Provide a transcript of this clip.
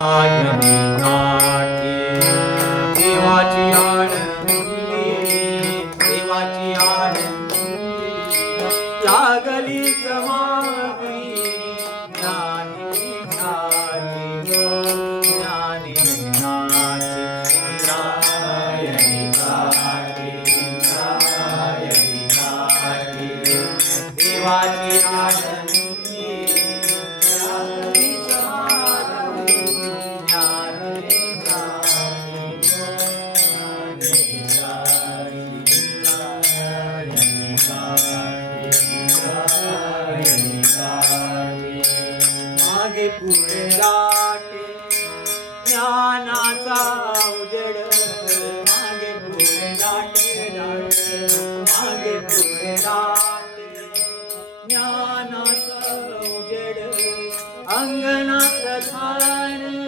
आयमी नाटी देवाची आनंदी देवाची आनंदी लागली समाधी ज्ञानी नाटी ज्ञानी नाटी इंद्रायणी नाटी इंद्रायणी नाटी देवाची आनंदी मागे पुढे लाटे ज्ञानाचा उजेड मागे पुढे लाटे मागे पुढे लाटे ज्ञानाचा उजेड अंगणात